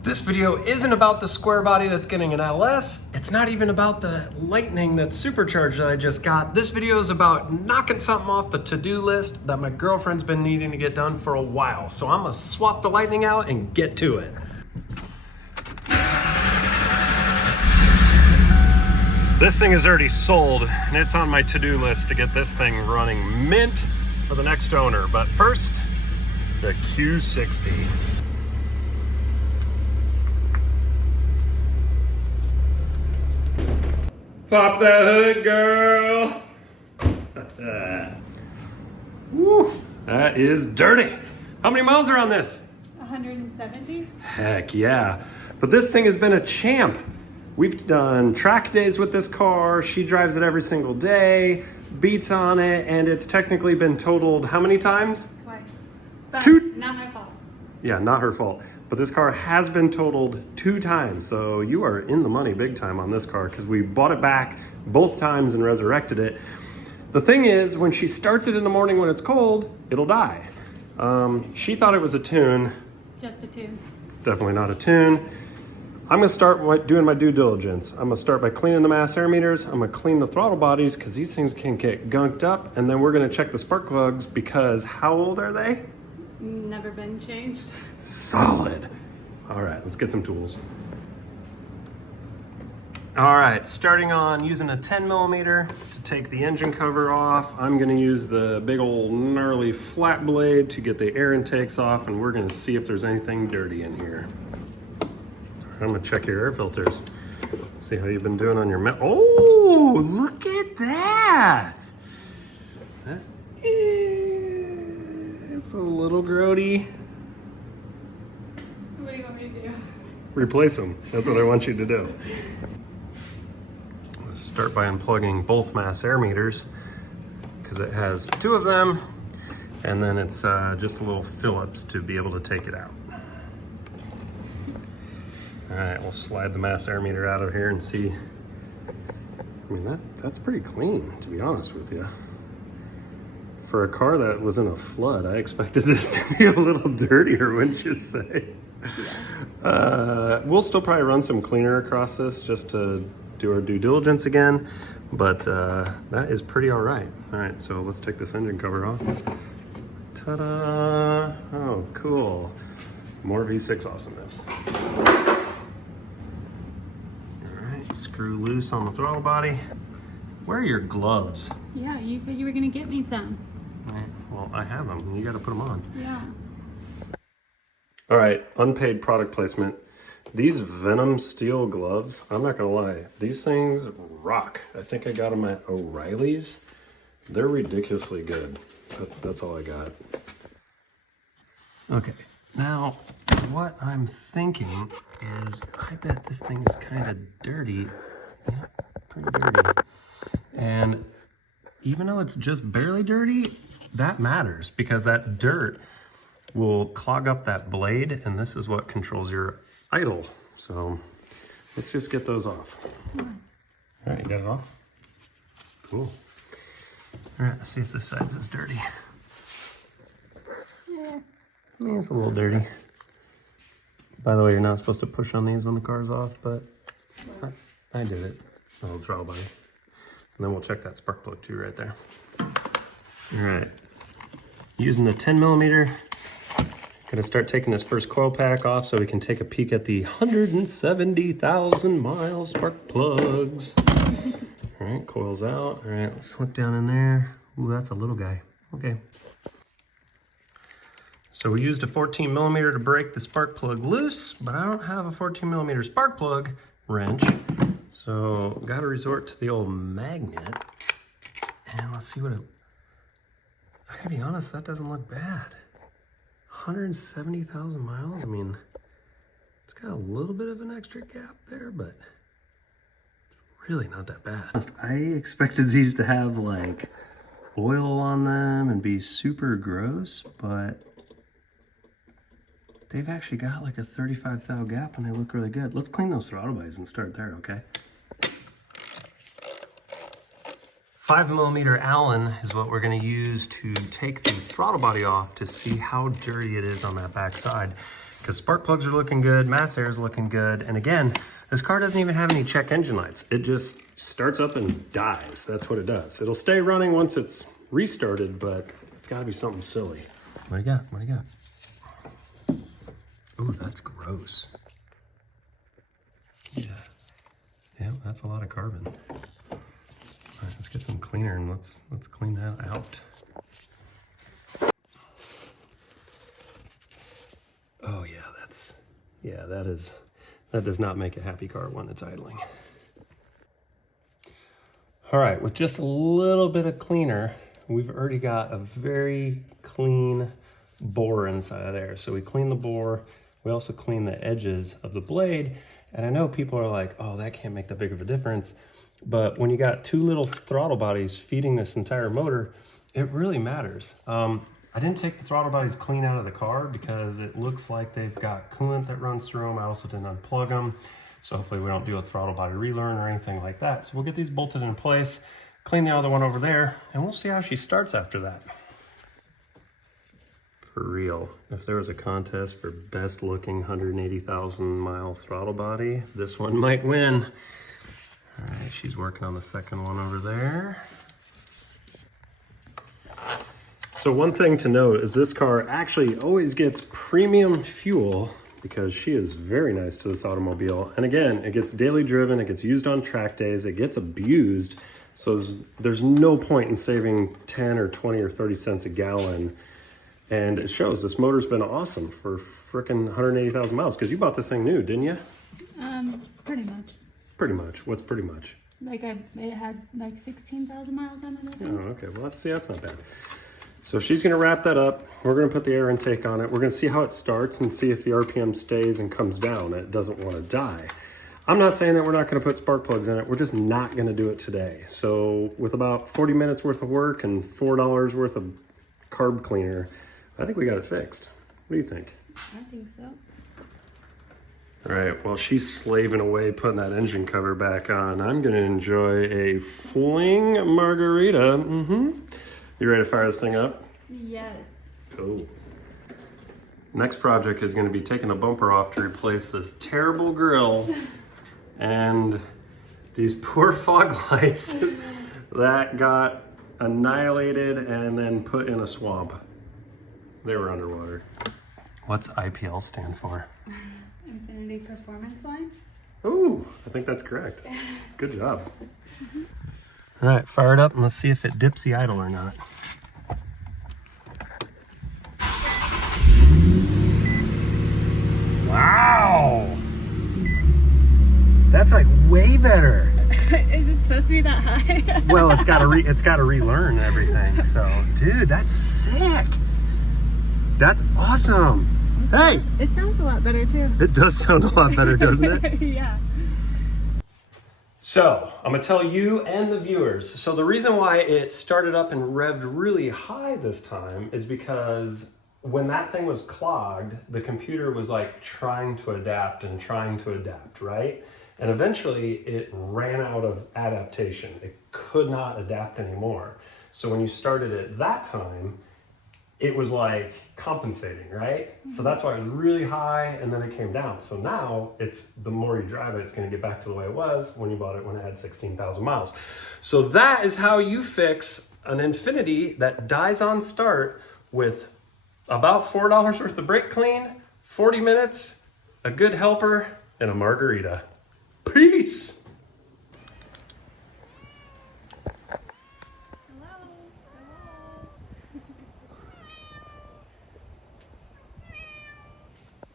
This video isn't about the square body that's getting an LS. It's not even about the Lightning that's supercharged that I just got. This video is about knocking something off the to-do list that my girlfriend's been needing to get done for a while. So I'm gonna swap the Lightning out and get to it. This thing is already sold and it's on my to-do list to get this thing running mint for the next owner. But first, the Q60. Pop that hood, girl. Woo, that is dirty. How many miles are on this? 170. Heck yeah. But this thing has been a champ. We've done track days with this car. She drives it every single day, beats on it, and it's technically been totaled how many times? Twice. But Two. not my fault. Yeah, not her fault. But this car has been totaled 2 times, so you are in the money big time on this car because we bought it back both times and resurrected it. The thing is, when she starts it in the morning when it's cold, it'll die. She thought it was a tune. Just a tune. It's definitely not a tune. I'm gonna start doing my due diligence. I'm gonna start by cleaning the mass air meters. I'm gonna clean the throttle bodies because these things can get gunked up, and then we're gonna check the spark plugs because how old are they? Never been changed. Solid. All right, let's get some tools. All right, starting on using a 10 millimeter to take the engine cover off. I'm gonna use the big old gnarly flat blade to get the air intakes off, and we're gonna see if there's anything dirty in here. I'm gonna check your air filters. See how you've been doing on your oh, look at that. It's a little grody. What do you want me to do? Replace them. That's what I want you to do. Let's start by unplugging both mass air meters because it has 2 of them, and then it's just a little Phillips to be able to take it out. All right, we'll slide the mass air meter out of here and see. I mean, that's pretty clean, to be honest with you. For a car that was in a flood, I expected this to be a little dirtier, wouldn't you say? Yeah. We'll still probably run some cleaner across this just to do our due diligence again, but that is pretty all right. All right, so let's take this engine cover off. Ta-da! Oh, cool. More V6 awesomeness. All right, screw loose on the throttle body. Where are your gloves? Yeah, you said you were gonna get me some. Well, I have them. You got to put them on. Yeah. All right, unpaid product placement. These Venom steel gloves, I'm not gonna lie, these things rock. I think I got them at O'Reilly's. They're ridiculously good. That's all I got. Okay, now what I'm thinking is I bet this thing is kind of dirty. Yeah, pretty dirty. And even though it's just barely dirty, that matters because that dirt will clog up that blade, and this is what controls your idle. So let's just get those off. All right, you got it off? Cool. All right, let's see if this side's as dirty. Yeah, I mean, it's a little dirty. By the way, you're not supposed to push on these when the car's off, but I did it. Oh, throttle body. And then we'll check that spark plug too right there. All right, using the 10 millimeter, gonna start taking this first coil pack off so we can take a peek at the 170,000 mile spark plugs. All right, coils out. All right, let's slip down in there. Ooh, that's a little guy. Okay. So we used a 14 millimeter to break the spark plug loose, but I don't have a 14 millimeter spark plug wrench. So gotta resort to the old magnet. And let's see what it, I gotta be honest, that doesn't look bad. 170,000 miles, I mean, it's got a little bit of an extra gap there, but it's really not that bad. I expected these to have like oil on them and be super gross, but they've actually got like a 35 thou gap and they look really good. Let's clean those throttle bodies and start there, okay? 5 millimeter Allen is what we're going to use to take the throttle body off to see how dirty it is on that back side. because spark plugs are looking good, mass air is looking good, and again, this car doesn't even have any check engine lights. It just starts up and dies. That's what it does. It'll stay running once it's restarted, but it's got to be something silly. What do you got? What do you got? Ooh, that's gross. Yeah. Yeah, that's a lot of carbon. All right, let's get some cleaner and let's clean that out. Oh yeah, that does not make a happy car when it's idling. All right, with just a little bit of cleaner, we've already got a very clean bore inside of there. So we clean the bore, we also clean the edges of the blade. And I know people are like, oh, that can't make that big of a difference. But when you got two little throttle bodies feeding this entire motor, it really matters. I didn't take the throttle bodies clean out of the car because it looks like they've got coolant that runs through them. I also didn't unplug them. So hopefully we don't do a throttle body relearn or anything like that. So we'll get these bolted in place, clean the other one over there, and we'll see how she starts after that. For real, if there was a contest for best looking 180,000 mile throttle body, this one might win. All right, she's working on the second one over there. So one thing to note is this car actually always gets premium fuel because she is very nice to this automobile. And again, it gets daily driven, it gets used on track days, it gets abused. So there's no point in saving 10 or 20 or 30 cents a gallon. And it shows this motor's been awesome for frickin' 180,000 miles because you bought this thing new, didn't you? Pretty much. Pretty much. What's pretty much? Like it had like 16,000 miles on it, I think. Oh, okay. Well, that's not bad. So she's going to wrap that up. We're going to put the air intake on it. We're going to see how it starts and see if the RPM stays and comes down and it doesn't want to die. I'm not saying that we're not going to put spark plugs in it. We're just not going to do it today. So with about 40 minutes worth of work and $4 worth of carb cleaner, I think we got it fixed. What do you think? I think so. All right, well, she's slaving away putting that engine cover back on. I'm going to enjoy a fling margarita. You ready to fire this thing up? Yes. Cool. Next project is going to be taking the bumper off to replace this terrible grill and these poor fog lights that got annihilated and then put in a swamp. They were underwater. What's IPL stand for? Infinity Performance Line. Ooh, I think that's correct. Good job. All right, fire it up and let's see if it dips the idle or not. Wow! That's like way better. Is it supposed to be that high? Well, it's got to relearn everything. So, dude, that's sick. That's awesome. Hey, it sounds a lot better too. It does sound a lot better, doesn't it? Yeah. So, I'm gonna tell you and the viewers. So the reason why it started up and revved really high this time is because when that thing was clogged, the computer was like trying to adapt, right? And eventually it ran out of adaptation. It could not adapt anymore. So when you started it that time, it was like compensating, right? So that's why it was really high and then it came down. So now it's, the more you drive it, it's gonna get back to the way it was when you bought it when it had 16,000 miles. So that is how you fix an Infinity that dies on start with about $4 worth of brake clean, 40 minutes, a good helper, and a margarita. Peace.